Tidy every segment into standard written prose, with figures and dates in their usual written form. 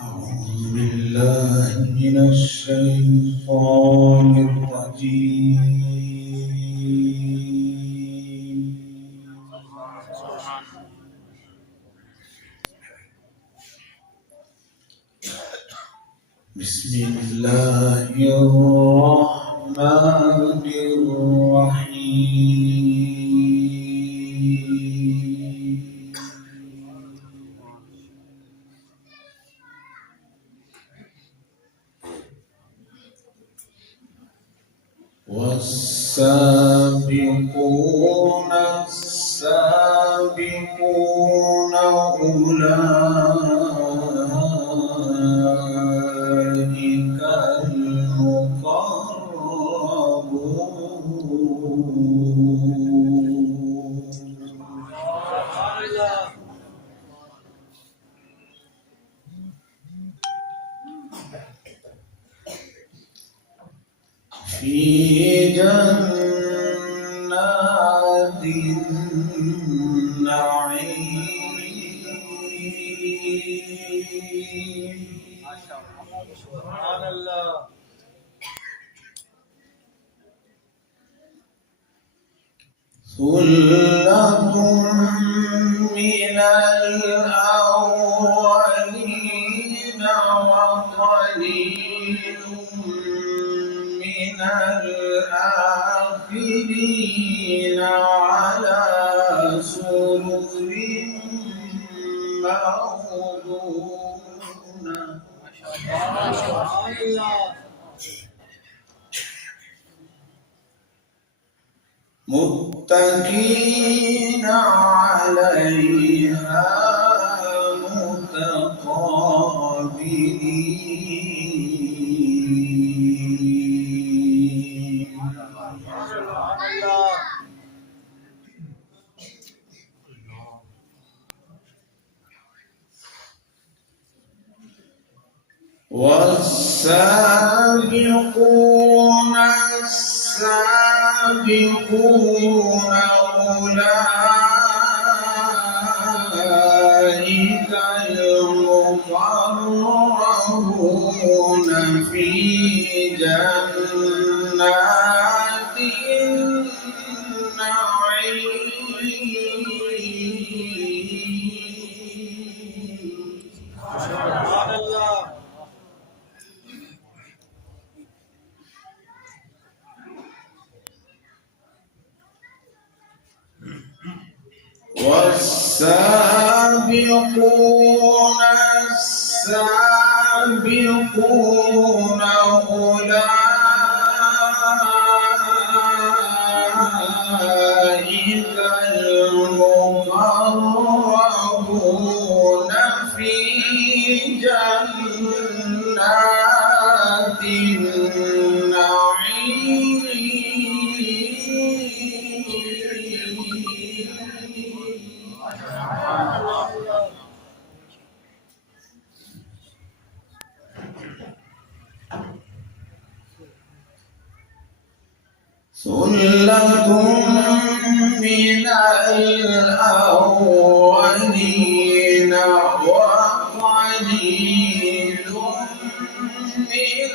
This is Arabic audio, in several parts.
أعوذ بالله من الشيطان الرجيم. بسم الله الرحمن الرحيم. والسابقون السابقون أولئك المقربون في جنات النعيم. سبحان الله. ثلة من الأولين وقليل من الآخرين على سرر موضونة. سبحان الله. متكئين عليها متقابلين. والسابقون السابقون أولئك المقربون في جنات النعيم. سبحان الله. والسابقون السابقون أولئك المقربون في جنات ثلة من الأولين وقليل من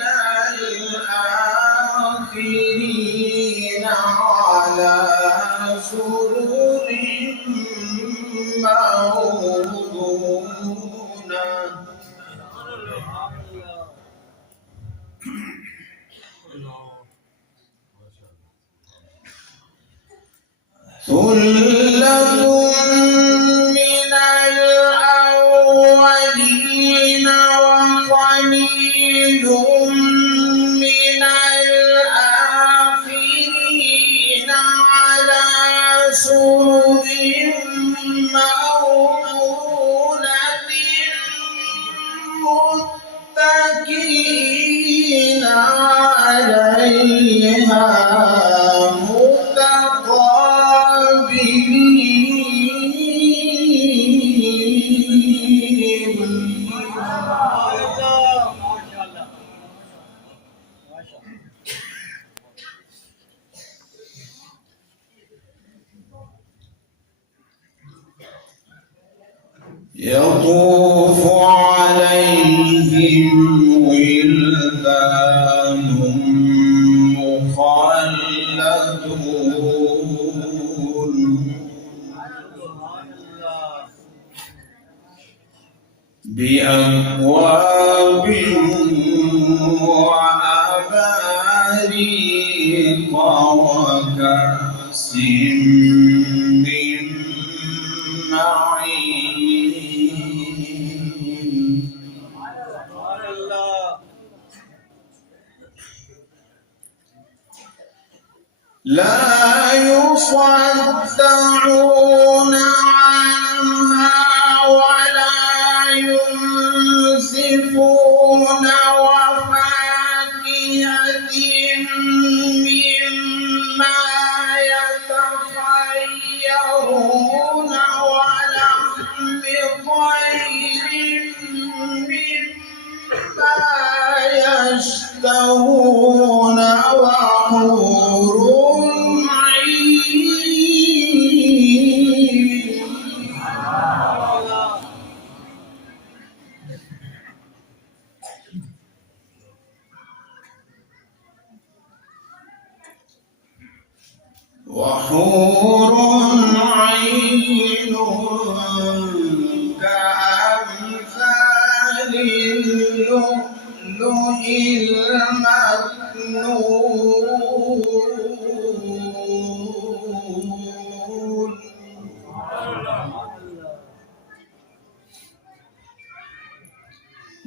الآخرين على سرر موضونة. ثلة من الأولين وقليل من الآخرين على سرر موضونة متكئين عليها يطوف عليهم بأكواب وأباريق وكأس من معين لا يصدعون عنها ولا ينزفون وفاكهة مما يتخيرون ولحم طير مما يشتهون وحور عين كأمثال اللؤلؤ المكنون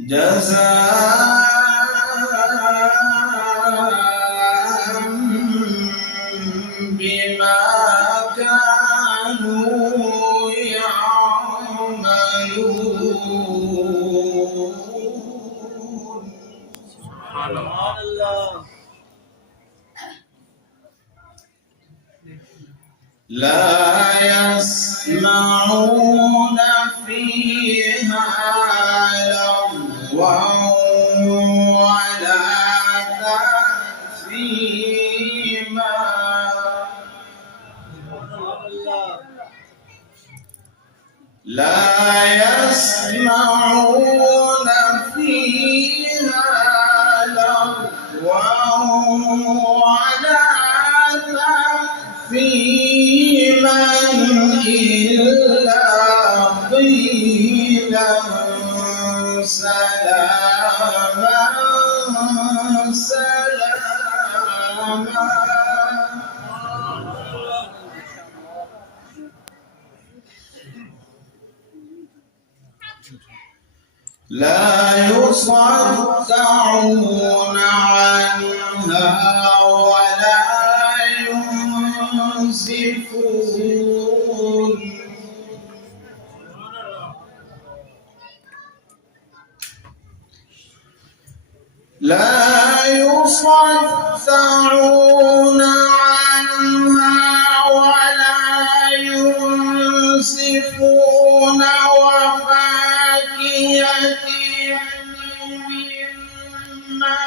جزاء بما كانوا يعملون سبحان الله لا يسمعون فيها لغوا ولا تأثيما لا يسمعون فيها لغوا ولا تأثيما إلا قيلا سلاما سلاما لا يصدعون عنها ولا ينزفون لا يصدعون عنها ولا ينزفون وفاكهة مما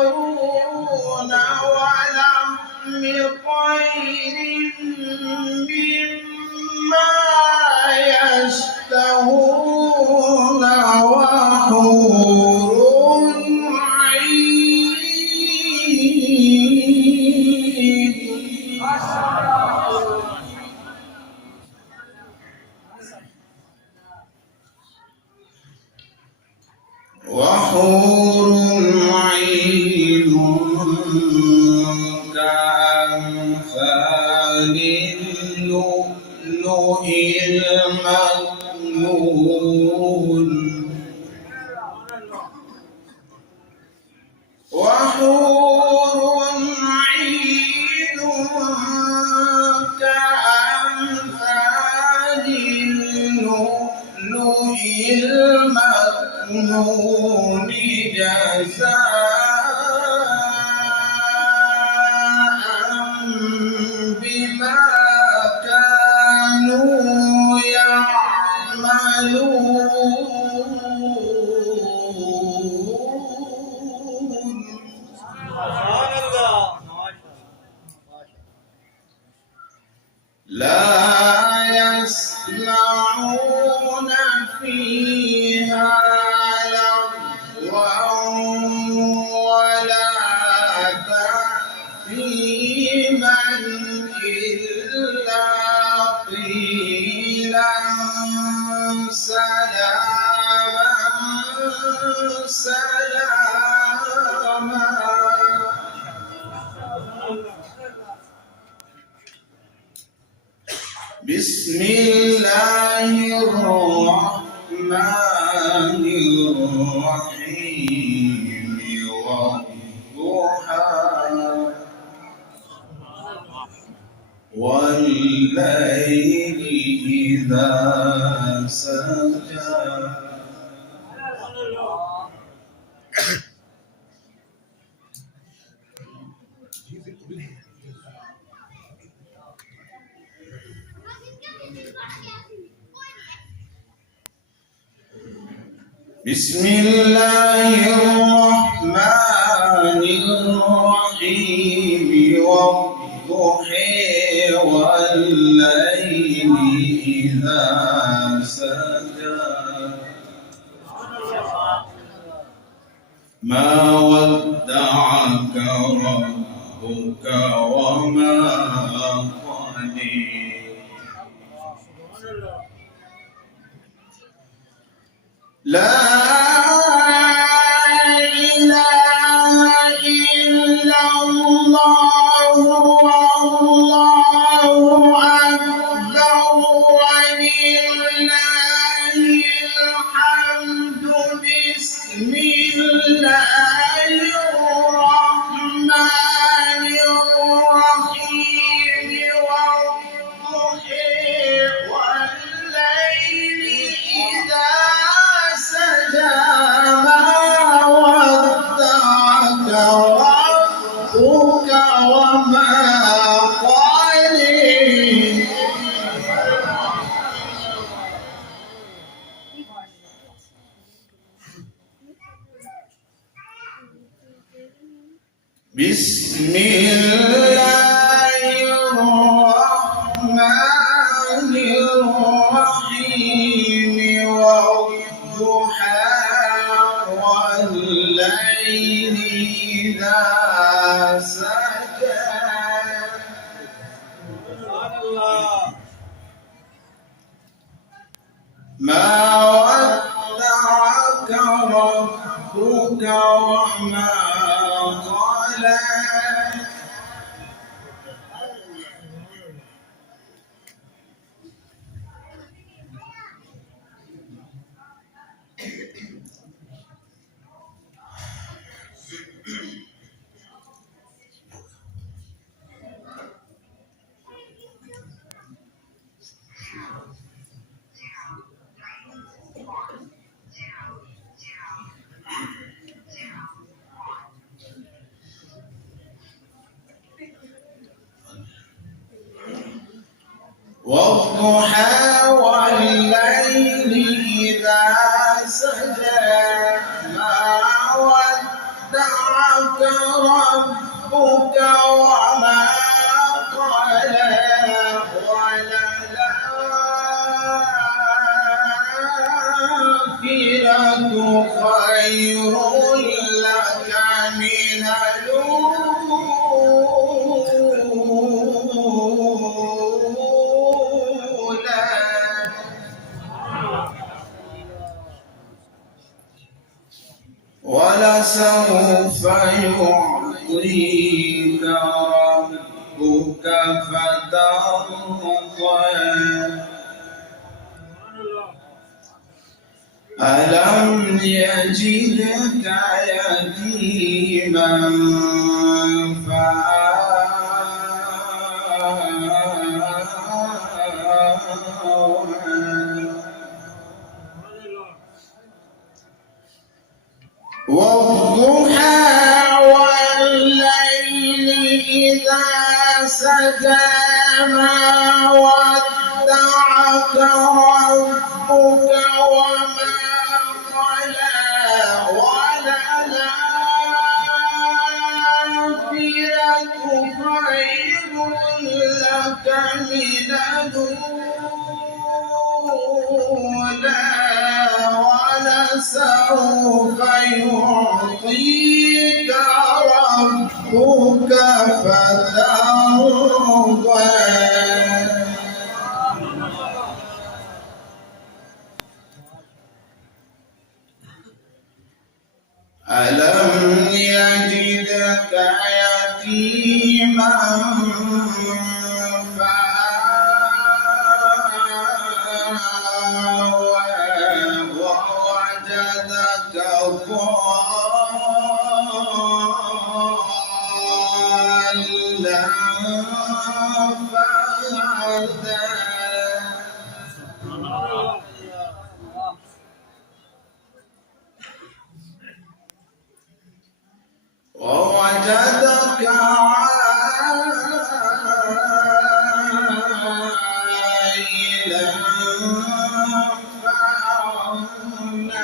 يتخيرون ولحم طير مما يشتهون وحور عين وحور عين كأمثال اللؤلؤ المكنون وحور عين كأمثال اللؤلؤ المكنون جزاء بما كانوا يعملون سبحان الله لا يسمعون فيها لغوا ولا تأثيما إلا قيلا سلاما. بسم الله الرحمن الرحيم والضحى والليل إذا سجى. بسم الله الرحمن الرحيم والضحى والليل إذا سجى. ما ودعك ربك وما قلى. لا إله إلا الله والله أكبر ولله الحمد. بسم الله الرحمن الرحيم والضحى والليل إذا سجى. ما ودعك ربك وما قلى. بسم الله الرحمن الرحيم والضحى والليل إذا سجى. ما ودعك ربك وما قلى. والضحى والليل إذا سجى. ما ودعك ربك وما قلى. وللآخرة خير لك من ولسوف يعطيك ربك فترضى. ألم يجدك يتيما والضحى والليل إذا سجى. ما ودعك ربك وما قلى. وللآخرة خير لك من الأولى. ولسوف يعطيك ربك فترضى. ألم يجدك يتيما فآوى ووجدك ضالا فهدى ووجدك عائلا فأغنى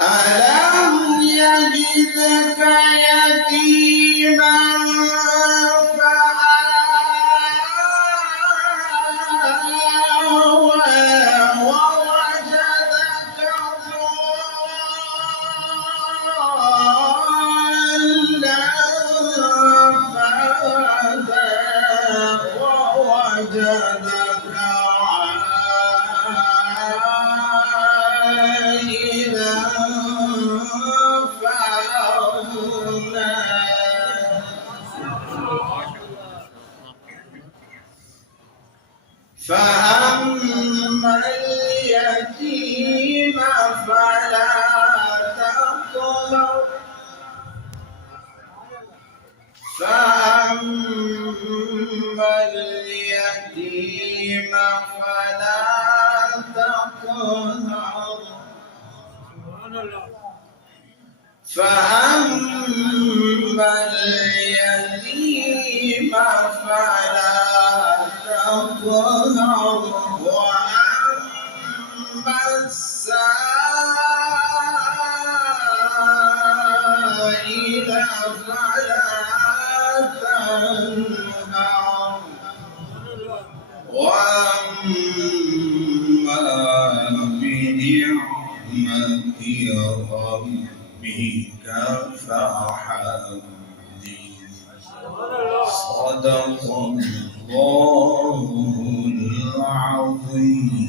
ألم يجدك يتيما فآوى ووجدك ضالا فهدى ووجدك عائلا فأغنى فأما اليتيم فلا تقهر فأما اليتيم فلا تقهر فأما اليتيم فلا تقهر وأما السائل فلا تنهر وأما بنعمة ربك فحدث صدق الله العظيم.